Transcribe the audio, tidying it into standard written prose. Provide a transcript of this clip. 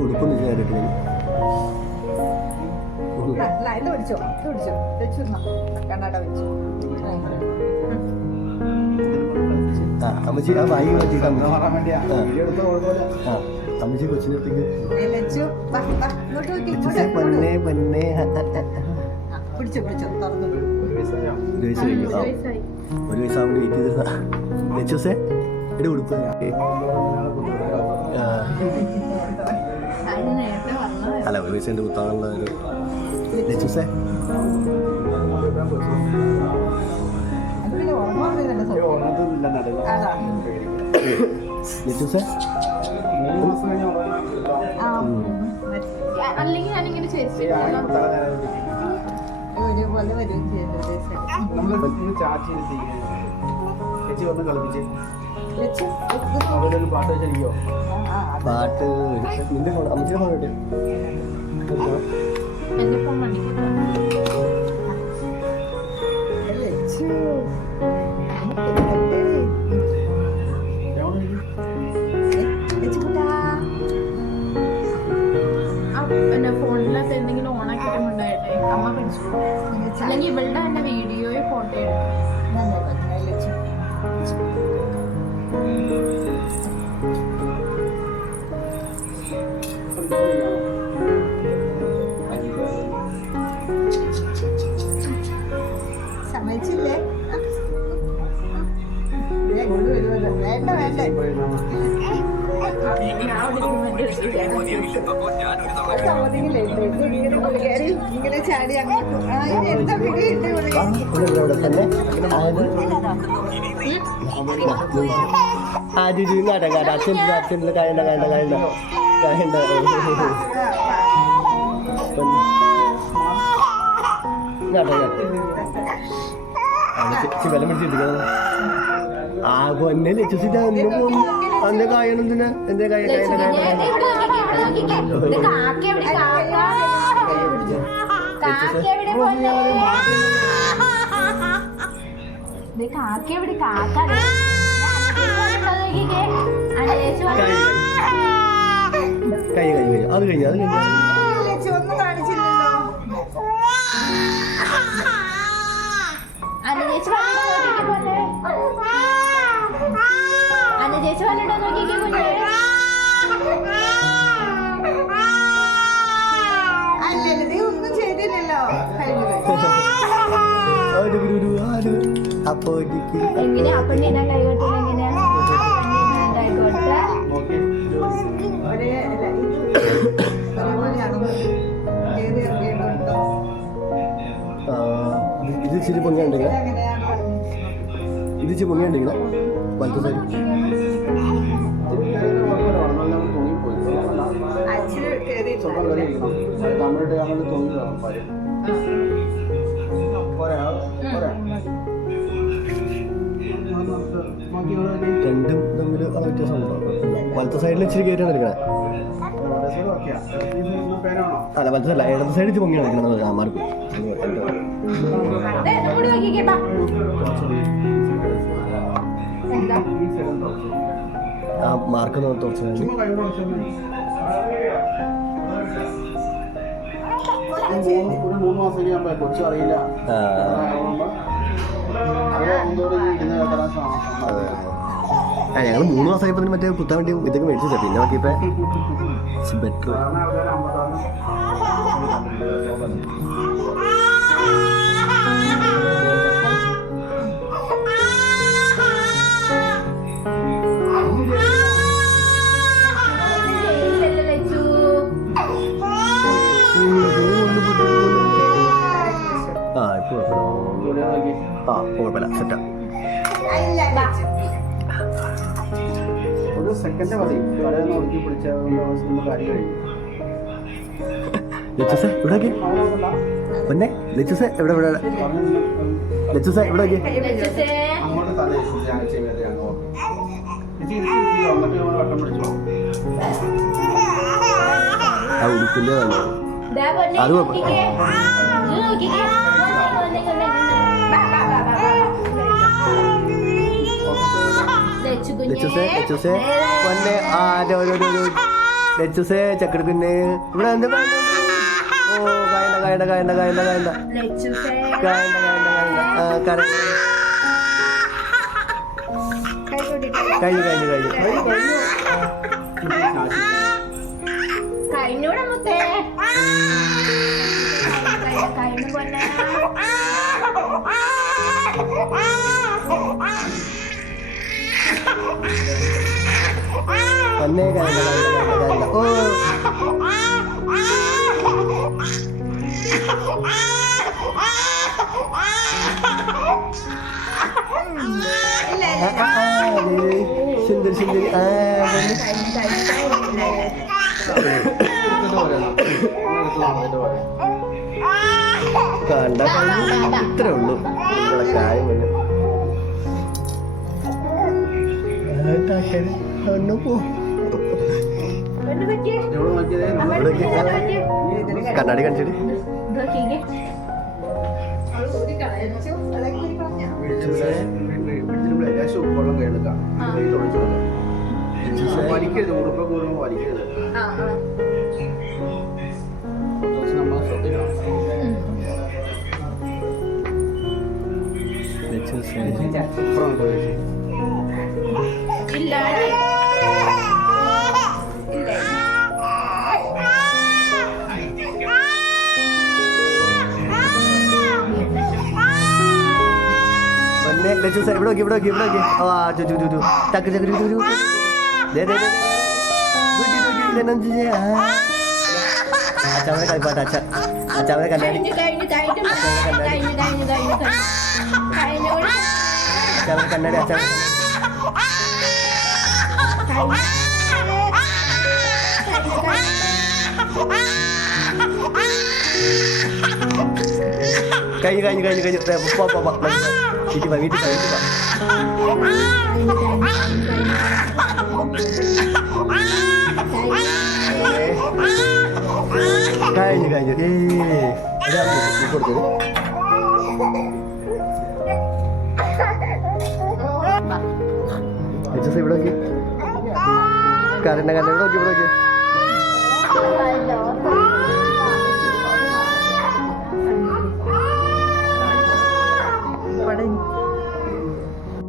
ഉടുപ്പൊന്നും ചെയ്യാറില്ല. ഇത് പിടിച്ചോ, കണ്ണട വെച്ചു. അമ്മച്ചി ആ വായി നോക്കിയിട്ട് അമ്മച്ചി കൊച്ചിനടുത്തേക്ക് പൊന്നെ പൊന്നെ പിടിച്ചോ തുറന്നു. ഒരു വയസ്സാവുമ്പോൾ വെയിറ്റ് ചെയ്ത ലച്ചൂസേ എവിടെ ഉടുപ്പ് അല്ല ഒരു വയസ്സിൻ്റെ കുത്താനുള്ള ഒരു ലച്ചൂസേ അല്ലെങ്കിൽ ഞാനിങ്ങനെ പാട്ട് നിന്റെ ഫോൺ അമ്മച്ചിയുടെ ഫോൺ കിട്ടി എന്റെ ഫോൺ മണിക്കുന്നു. ഫോണിനകത്ത് എന്തെങ്കിലും ഓണാക്കിയിട്ടുണ്ടായിട്ടെ അമ്മ പഠിച്ചു. അല്ലെങ്കിൽ ഇവളുടെ തന്നെ വീഡിയോയോ ഫോട്ടോ സമ്മതിച്ചില്ലേ? വേണ്ട ഇങ്ങനെ ചാടി അങ്ങോട്ട് എന്താ പിടിയുണ്ട് അച്ഛൻ്റെ കായണ്ട വില പിടിച്ചിരിക്കുന്നത് ആ പൊന്നെ ലക്ഷ്യസിന്റെ അന്റെ കായണം എന്തിനാ എന്റെ കായ കൈ അത് കഴിഞ്ഞ ഒന്നും കാണിച്ചില്ലല്ലോ. ചേച്ചി വന്നിട്ടോ നോക്കിക്കേ കുഞ്ഞേ. അല്ലല്ലോ നീ ഒന്നും ചെയ്തില്ലല്ലോ. അപ്പൊ എങ്ങനെയാ അപ്പൊ ഞാൻ കൈകൊട്ടില്ല എങ്ങനെയാ ഇത് ഇച്ചിരി പൊങ്ങിയുണ്ടെങ്കിൽ വലത്തെ സൈഡ് രണ്ടും തമ്മിൽ വ്യത്യാസം വലത്തെ സൈഡിൽ ഇച്ചിരി കയറ്റാണ് എടുക്കണേ. അല്ല വലത്തെ സൈഡിൽ ഇടത്തെ സൈഡ് ഇച്ചിരി പൊങ്ങിയാണ് എടുക്കുന്നത്. ആ മാർക്ക് ആ മാർക്ക് തുറച്ചു ഒരു 3 മാസം കൊച്ചു അറിയില്ല. ഞങ്ങൾ 3 മാസമായപ്പോ മറ്റേ കുത്താൻ വേണ്ടി ഇതൊക്കെ മേടിച്ചത്. പിന്നെ നോക്കിയപ്പോ ബെറ്റർ കുഴപ്പമില്ല സെറ്റാ. ഒരു സെക്കൻഡ് മതി നോക്കി പിടിച്ച കാര്യം കഴിഞ്ഞു. ലച്ചൂസേ ഇവിടെ പിന്നെ ലച്ചൂസേ എവിടെ ലച്ചൂസേ ഇവിടെ അങ്ങോട്ട് തലേ വട്ടം പിടിച്ചോ. ആ ഉടുപ്പിന്റെ തന്നെ അത് കുഴപ്പമില്ല. ലച്ചുസേ പൊന്നെ ലച്ചുസേ ചക്കെടുക്കുന്നേ ഇവിടെ എന്ത് ഓ കായണ്ട കായണ്ട കായണ്ട കായണ്ട കായണ്ട കായണ്ട കായണ്ട കായണ്ട കഴിഞ്ഞു കഴിഞ്ഞു കഴിഞ്ഞു കഴിഞ്ഞൂടെ മുത്തേ കഴിഞ്ഞു പൊന്നെ പൊന്നെ കായണ്ട കായണ്ട കായണ്ട ഓ സുന്ദരി സുന്ദരി കണ്ട ഇത്രേ ഉള്ളൂ നിങ്ങളെ കാര്യം ഒന്ന് പോ കണ്ണാടി കാണിച്ചിട്ട് വെള്ളം കേൾക്കാം വലിക്കരുത് ഉടുപ്പ് കൂടുമ്പോൾ വലിക്കരുത് നമ്മൾ ശ്രദ്ധിക്കണം ഇല്ല ലച്ചു ഇവിടെ നോക്കി ഇവിടെ നോക്കി ഇവിടെ നോക്കി ആ ചു ചു ചു ചു ടക്ക് ചക്ക് ചു ചു ദേ ദേ അച്ഛാവനെ കളിപ്പാട്ട അച്ഛാവനെ കണ്ണാടി അച്ഛാവനെ കണ്ണാടി അച്ഛാവനെ കഴിഞ്ഞു കഴിഞ്ഞു കഴിഞ്ഞു കഴിഞ്ഞു പോ പോ പോ വീട്ടിൽ പോ വീട്ടിൽ പോ വീട്ടിൽ പോ കഴിഞ്ഞു കഴിഞ്ഞു കൊടുത്തു ഇവിടെ നോക്കി കരണ്ട കണ്ട ഇവിടെ നോക്കി ഇവിടെ നോക്കി